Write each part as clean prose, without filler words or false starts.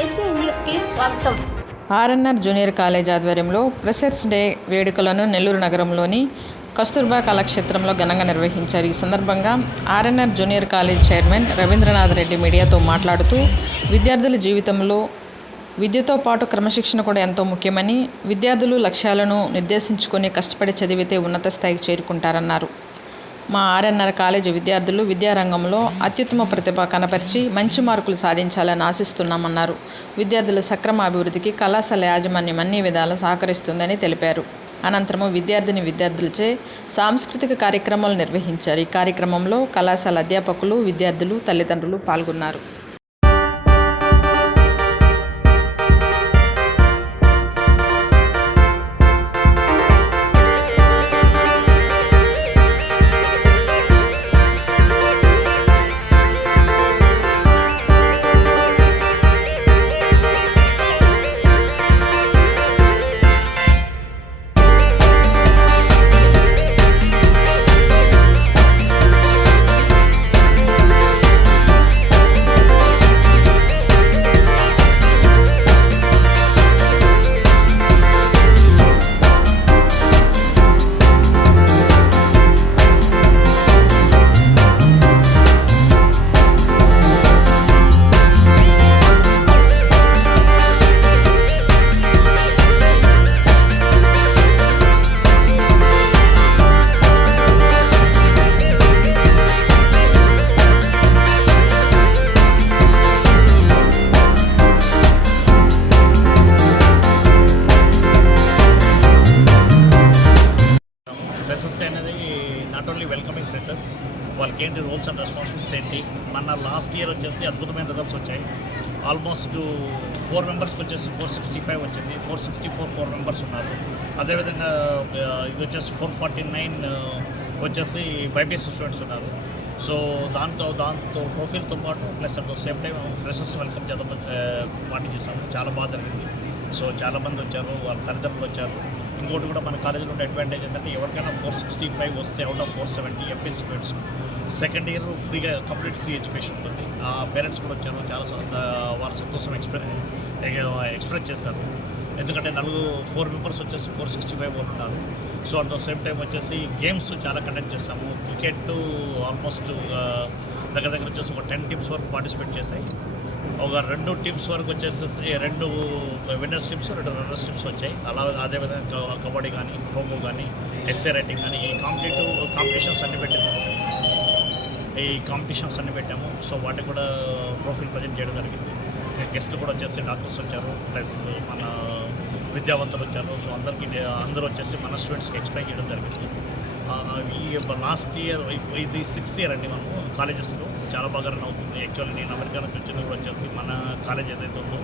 AC news కి స్వాగతం. RNR junior college ఆధ్వర్యంలో ఫ్రెషర్స్ డే వేడుకలను నెల్లూరు నగరంలోని కస్తూర్బా కళాక్షేత్రంలో ఘనంగా నిర్వహించారు. ఈ సందర్భంగా RNR junior college chairman Ravindranath Reddy మీడియాతో మాట్లాడుతూ విద్యార్థుల జీవితంలో విద్యతో పాటు క్రమశిక్షణ కూడా ఎంతో ముఖ్యమని, విద్యార్థులు లక్ష్యాలను నిర్దేశించుకొని కష్టపడి చదివితే ఉన్నత స్థాయికి చేరుకుంటారన్నారు. మా ఆర్ఎన్ఆర్ కాలేజీ విద్యార్థులు విద్యారంగంలో అత్యుత్తమ ప్రతిభ కనపరిచి మంచి మార్కులు సాధించాలని ఆశిస్తున్నామన్నారు. విద్యార్థుల సక్రమ అభివృద్ధికి కళాశాల యాజమాన్యం అన్ని విధాలా సహకరిస్తుందని తెలిపారు. అనంతరం విద్యార్థులచే సాంస్కృతిక కార్యక్రమాలు నిర్వహించారు. ఈ కార్యక్రమంలో కళాశాల అధ్యాపకులు, విద్యార్థులు, తల్లిదండ్రులు పాల్గొన్నారు. ఫ్రెషర్స్ డే అనేది నాట్ ఓన్లీ వెల్కమింగ్ ఫ్రెషర్స్, వాళ్ళకి ఏంటి రోల్స్ అండ్ రెస్పాన్సిబిలిటీస్ ఏంటి. మన లాస్ట్ ఇయర్ వచ్చేసి అద్భుతమైన రిజల్ట్స్ వచ్చాయి. ఆల్మోస్ట్ 4 మెంబర్స్కి వచ్చేసి 465 వచ్చింది. 464 మెంబర్స్ ఉన్నారు. అదేవిధంగా ఇది వచ్చేసి 449 వచ్చేసి బైపీసీ స్టూడెంట్స్ ఉన్నారు. సో దాంతో ట్రోఫీలతో పాటు plus at the same time freshers welcome చేద్దాం పార్టీ చేస్తాము. చాలా బాగా జరిగింది. సో చాలామంది వచ్చారు, వాళ్ళ తల్లిదండ్రులు వచ్చారు. ఇంకోటి కూడా మన కాలేజీలో ఉండే అడ్వాంటేజ్ ఏంటంటే ఎవరికైనా 465 వస్తే out of 470 MPC students second year ఫ్రీగా కంప్లీట్ ఫ్రీ ఎడ్యుకేషన్ ఉంటుంది. ఆ పేరెంట్స్ కూడా వచ్చారు, చాలా వారి సంతోషం ఎక్స్ప్రెస్ చేశారు. ఎందుకంటే 4 మెంబర్స్ వచ్చేసి 465 వాళ్ళు ఉన్నారు. So at the same time వచ్చేసి గేమ్స్ చాలా కండక్ట్ చేస్తాము. క్రికెట్ ఆల్మోస్ట్ దగ్గర వచ్చేసి ఒక 10 టీమ్స్ వరకు పార్టిసిపేట్ చేశాయి. ఒక 2 టీమ్స్ వరకు వచ్చేసి 2 విన్నర్స్ టీమ్స్, 2 రన్నర్స్ టీమ్స్ వచ్చాయి. అదేవిధంగా కబడ్డీ కానీ, ఖోఖో కానీ, ఎస్ఏ రైటింగ్ కానీ ఈ కాంపిటీషన్స్ అన్ని పెట్టాము. సో వాటికి కూడా ట్రోఫీలు ప్రజెంట్ చేయడం జరిగింది. గెస్ట్లు కూడా వచ్చేసి డాక్టర్స్ వచ్చారు, ప్లస్ మన విద్యావంతులు వచ్చారు. సో అందరూ వచ్చేసి మన స్టూడెంట్స్కి ఎక్స్ప్లెయిన్ చేయడం జరిగింది. ఈ లాస్ట్ ఇయర్ ఇది 6th ఇయర్ అండి మనము కాలేజెస్లో. చాలా బాగా రన్ అవుతుంది. యాక్చువల్లీ నేను అమెరికా నుంచి వచ్చింది కూడా వచ్చేసి మన కాలేజ్ ఏదైతే ఉందో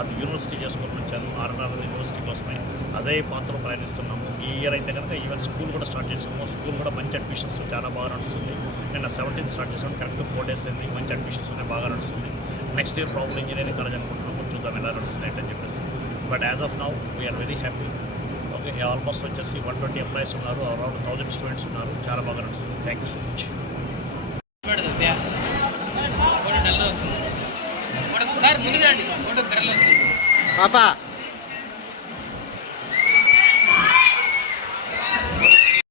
అది యూనివర్సిటీ చేసుకొని వచ్చాను. ఆర్ఎన్ఆర్ యూనివర్సిటీ కోసమే అదే పాత్రలో ప్రయాణిస్తున్నాము. ఈ ఇయర్ అయితే కనుక ఈవెన్ స్కూల్ కూడా స్టార్ట్ చేసాము. స్కూల్ కూడా మంచి అడ్మిషన్స్ చాలా బాగా నడుస్తుంది. నిన్న 17th స్టార్ట్ చేసాము. కరెక్ట్ 4 days అయింది. మంచి అడ్మిషన్స్ ఉన్నాయి, బాగా నడుస్తుంది. Next year problem engineering college అనుకుంటున్నాము. చూద్దాం ఎలా నడుస్తుంది ఏంటని చెప్పేసి. But as of now we are very happy. Okay, almost వచ్చేసి 120 ఎంప్లాయీస్ ఉన్నారు. అరౌండ్ 1000 స్టూడెంట్స్ ఉన్నారు. చాలా బాగా నడుస్తుంది. Thank you so much. Sir ముందుకు రండి, ఫోటో తెరలో వస్తుంది.